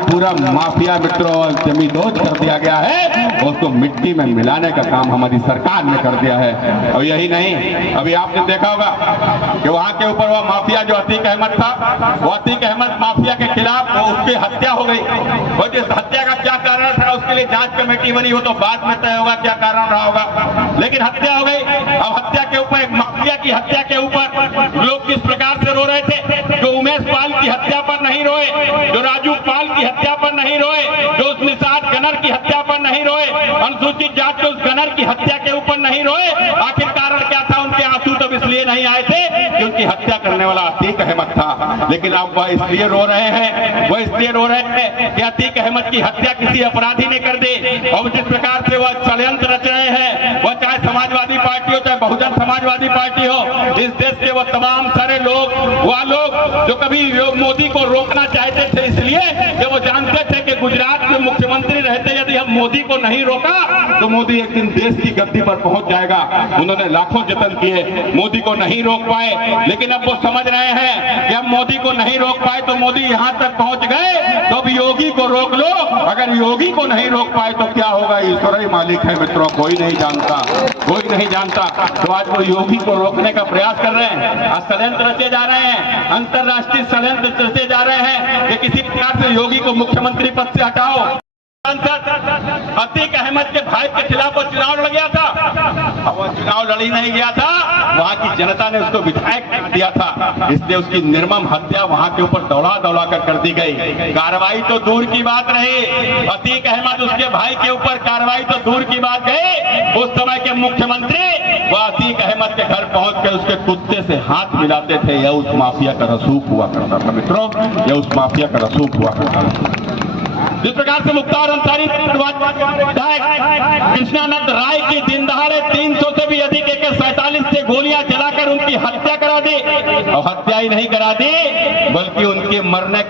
पूरा माफिया मित्रों जमींदोज कर दिया गया है, उसको मिट्टी में मिलाने का काम हमारी सरकार ने कर दिया है। और यही नहीं, अभी आपने देखा होगा कि वहां के ऊपर वो माफिया जो अतीक अहमद था, वो अतीक अहमद माफिया के खिलाफ वो उसकी हत्या हो गई। और जिस हत्या का क्या कारण था उसके लिए जांच कमेटी बनी, हो तो बाद में तय होगा क्या कारण रहा होगा, लेकिन हत्या हो गई। अब हत्या के ऊपर, एक माफिया की हत्या के ऊपर लोग किस प्रकार से रो रहे थे, जो उमेश पाल की हत्या पर नहीं रोए, जो राजू पाल की हत्या पर नहीं रोए, जो उस निषाद गनर की हत्या पर नहीं रोए, अनुसूचित जाति के उस गनर की हत्या के ऊपर नहीं रोए। आखिर कारण क्या था? उनके आंसू तब इसलिए नहीं आए थे कि उनकी हत्या करने वाला अतीक अहमद था। लेकिन अब वह इसलिए रो रहे हैं, वह इसलिए रो रहे हैं कि अतीक अहमद की हत्या किसी अपराधी ने कर दी। और जिस प्रकार से वह षड्यंत्र रच रहे हैं, वह चाहे समाजवादी पार्टी हो, चाहे बहुजन समाजवादी पार्टी हो, इस देश के वो तमाम सारे लोग, वह लोग जो कभी मोदी को रोकना चाहते थे, इसलिए कि वो जानते थे कि गुजरात के मुख्यमंत्री रहते यदि हम मोदी को नहीं रोका तो मोदी एक दिन देश की गद्दी पर पहुंच जाएगा। उन्होंने लाखों जतन किए, मोदी को नहीं रोक पाए, लेकिन अब वो समझ रहे हैं कि अब मोदी को नहीं रोक पाए तो मोदी यहां तक पहुंच गए, तो अब योगी को रोक लो। अगर योगी को नहीं रोक पाए तो क्या होगा, ईश्वर ही मालिक है मित्रों, कोई नहीं जानता, कोई नहीं जानता। तो आज वो योगी को रोकने का प्रयास कर रहे हैं, षड्यंत्र रचे जा रहे हैं, अंतरराष्ट्रीय षड्यंत्र रचे जा रहे हैं कि किसी प्रकार से योगी को मुख्यमंत्री पद से हटाओ। अतीक अहमद के भाई के खिलाफ वो चुनाव लड़ गया था, अब वो चुनाव लड़ी नहीं गया था, वहां की जनता ने उसको विधायक दिया था, इसलिए उसकी निर्मम हत्या वहां के ऊपर दौड़ा कर दी गई। कार्रवाई तो दूर की बात रही, अतीक अहमद उसके भाई के ऊपर कार्रवाई तो दूर की बात गई। उस समय के मुख्यमंत्री वह अतीक अहमद के घर पहुंच कर उसके कुत्ते से हाथ मिलाते थे। यह उस माफिया का रसूख हुआ करता था मित्रों, यह उस माफिया का रसूख हुआ करता था। जिस प्रकार से मुख्तार अंसारी कृष्णानंद राय की दिन दहाड़े 300 से भी अधिक AK-47 से गोलियां चलाकर उनकी हत्या करा दी, और हत्या ही नहीं करा दी बल्कि उनके मरने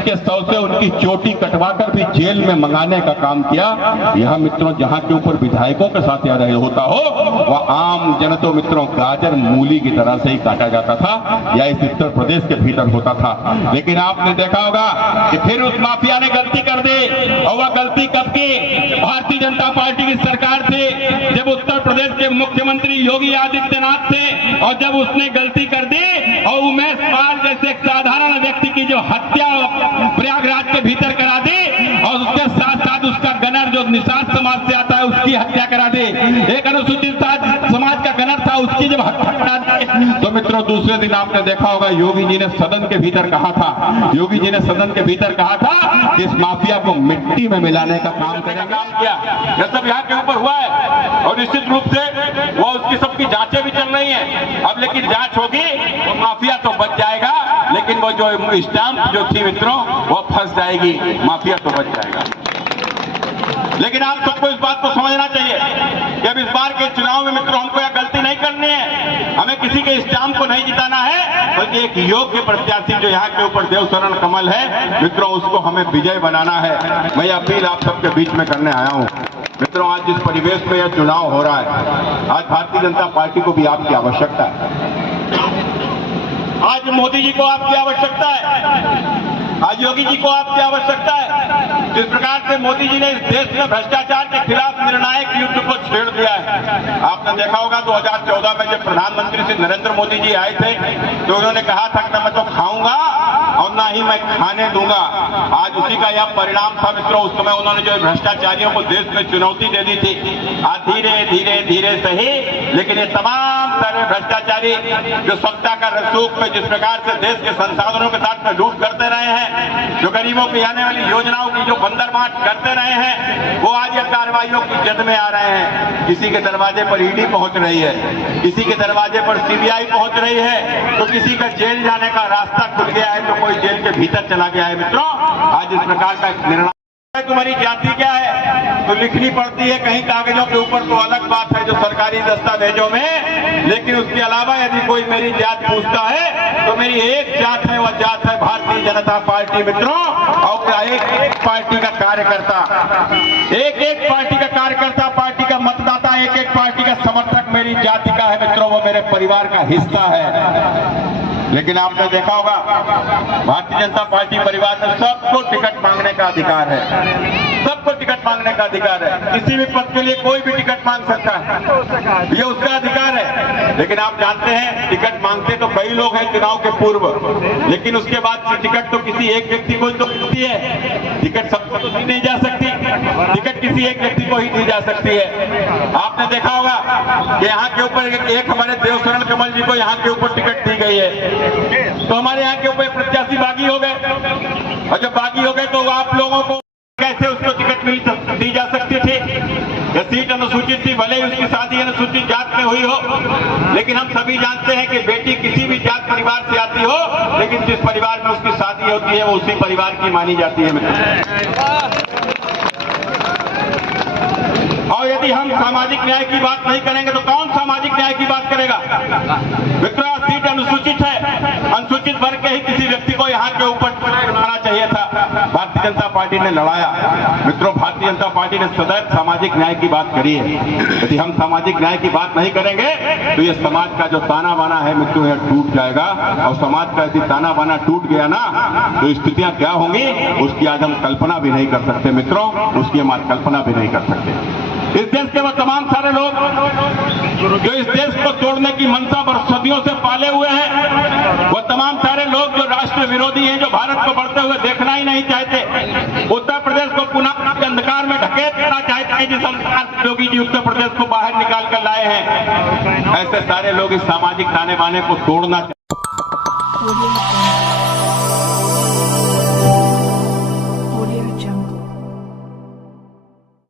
के सौ से उनकी चोटी कटवाकर भी जेल में मंगाने का काम किया। यह मित्रों जहां के ऊपर विधायकों के साथ यह होता हो, वह आम जनता मित्रों गाजर मूली की तरह से ही काटा जाता था, या इस उत्तर प्रदेश के भीतर होता था। लेकिन आपने देखा होगा कि फिर उस माफिया ने गलती कर दी, और वह गलती कब की? भारतीय जनता पार्टी की सरकार थी, जब उत्तर प्रदेश के मुख्यमंत्री योगी आदित्यनाथ थे, और जब उसने गलती कर दी और उमेश पाल जैसे एक साधारण व्यक्ति की जो हत्या प्रयागराज के भीतर करा दी, और उसके साथ साथ उसका गनर जो निषाद समाज से आता है उसकी हत्या करा दी, एक अनुसूचित समाज का गनर था उसकी जब हत्या करा दी, तो मित्रों दूसरे दिन आपने देखा होगा योगी जी ने सदन के भीतर कहा था, योगी जी ने सदन के भीतर कहा था कि इस माफिया को मिट्टी में मिलाने का काम करेंगे। यह सब यहाँ के ऊपर हुआ है, और निश्चित रूप से वो उसकी सबकी जांचें भी चल रही हैं। अब लेकिन जांच होगी तो माफिया तो बच जाएगा, लेकिन वो जो स्टैंप जो थी मित्रों वो फंस जाएगी, माफिया तो बच जाएगा। लेकिन आप सबको इस बात को समझना चाहिए कि अब इस बार के चुनाव में मित्रों हमको यह गलती नहीं करनी है, हमें किसी के स्टैंप को नहीं जिताना है, बल्कि एक योग्य प्रत्याशी जो यहाँ के ऊपर देवशरण कमल है मित्रों, उसको हमें विजय बनाना है। मैं अपील आप सबके बीच में करने आया हूँ मित्रों। आज जिस परिवेश में यह चुनाव हो रहा है, आज भारतीय जनता पार्टी को भी आपकी आवश्यकता है, आज मोदी जी को आपकी आवश्यकता है, आज योगी जी को आपकी आवश्यकता है। जिस प्रकार से मोदी जी ने इस देश में भ्रष्टाचार के खिलाफ निर्णायक युद्ध को छेड़ दिया है, आपने देखा होगा 2014 में जब प्रधानमंत्री श्री नरेंद्र मोदी जी आए थे तो उन्होंने कहा था कि मैं तो खाऊंगा और ना ही मैं खाने दूंगा। आज उसी का यह परिणाम था मित्रों। उस समय उन्होंने जो भ्रष्टाचारियों को देश में चुनौती दे दी थी, आज धीरे धीरे धीरे सही, लेकिन ये तमाम सारे भ्रष्टाचारी जो सत्ता का रसूख में जिस प्रकार से देश के संसाधनों के साथ में लूट करते रहे हैं, जो गरीबों की आने वाली योजनाओं की जो बंदरबांट करते रहे हैं, वो आज ये कार्रवाइयों की जद में आ रहे हैं। किसी के दरवाजे पर ईडी पहुंच रही है, किसी के दरवाजे पर सीबीआई पहुंच रही है, तो किसी का जेल जाने का रास्ता खुल गया है, तो कोई जेल के भीतर चला गया है। मित्रों आज इस प्रकार का निर्णय, तुम्हारी जाति क्या है तो लिखनी पड़ती है कहीं कागजों के ऊपर, तो अलग बात है जो सरकारी दस्तावेजों में, लेकिन उसके अलावा यदि कोई मेरी जात पूछता है तो मेरी एक जात है, वह जात है भारतीय जनता पार्टी मित्रों। और एक पार्टी का कार्यकर्ता, एक पार्टी का कार्यकर्ता, पार्टी का मतदाता, एक पार्टी का समर्थक मेरी जाति का है मित्रों, वो मेरे परिवार का हिस्सा है। लेकिन आपने देखा होगा भारतीय जनता पार्टी परिवार में सबको टिकट मांगने का अधिकार है, सबको टिकट मांगने का अधिकार है। किसी भी पद के लिए कोई भी टिकट मांग सकता है, ये उसका अधिकार है। लेकिन आप जानते हैं टिकट मांगते तो कई लोग हैं चुनाव के पूर्व, लेकिन उसके बाद टिकट तो किसी एक व्यक्ति को ही तो मिलती है। टिकट सबको तो दी नहीं जा सकती, टिकट किसी एक व्यक्ति को ही दी जा सकती है। आपने देखा होगा कि यहाँ के ऊपर एक हमारे देवशरण कमल जी को यहाँ के ऊपर टिकट दी गई है, तो हमारे यहाँ के ऊपर प्रत्याशी बागी हो गए, और जब बागी हो गए तो आप लोगों को कैसे उसको टिकट दी जा सकती थी? यह सीट अनुसूचित थी, भले ही उसकी शादी अनुसूचित जात में हुई हो, लेकिन हम सभी जानते हैं कि बेटी किसी भी जात परिवार से आती हो, लेकिन जिस परिवार में उसकी शादी होती है वो उसी परिवार की मानी जाती है। और यदि हम सामाजिक न्याय की बात नहीं करेंगे तो कौन सामाजिक न्याय की बात करेगा? मित्रों, सीट अनुसूचित है, अनुसूचित वर्ग के ही किसी व्यक्ति को यहाँ के ऊपर आना चाहिए था। भारतीय जनता पार्टी ने लड़ाया। मित्रों, भारतीय जनता पार्टी ने सदैव सामाजिक न्याय की बात करी है। यदि हम सामाजिक न्याय की बात नहीं करेंगे तो ये समाज का जो ताना बाना है मित्रों, यह टूट जाएगा। और समाज का यदि ताना बाना टूट गया ना तो स्थितियां क्या होंगी उसकी आज हम कल्पना भी नहीं कर सकते। मित्रों, उसकी हम आज कल्पना भी नहीं कर सकते। इस देश के वो तमाम सारे लोग जो इस देश को तोड़ने की मंशा सदियों से पाले हुए हैं, वो तमाम सारे लोग जो राष्ट्र विरोधी हैं, जो भारत को बढ़ते हुए देखना ही नहीं चाहते, उत्तर प्रदेश को पुनः अंधकार में ढकेल देना चाहते हैं, जिस अंधकार योगी जी उत्तर प्रदेश को बाहर निकाल कर लाए हैं, ऐसे सारे लोग इस सामाजिक ताने बाने को तोड़ना चाहते हैं।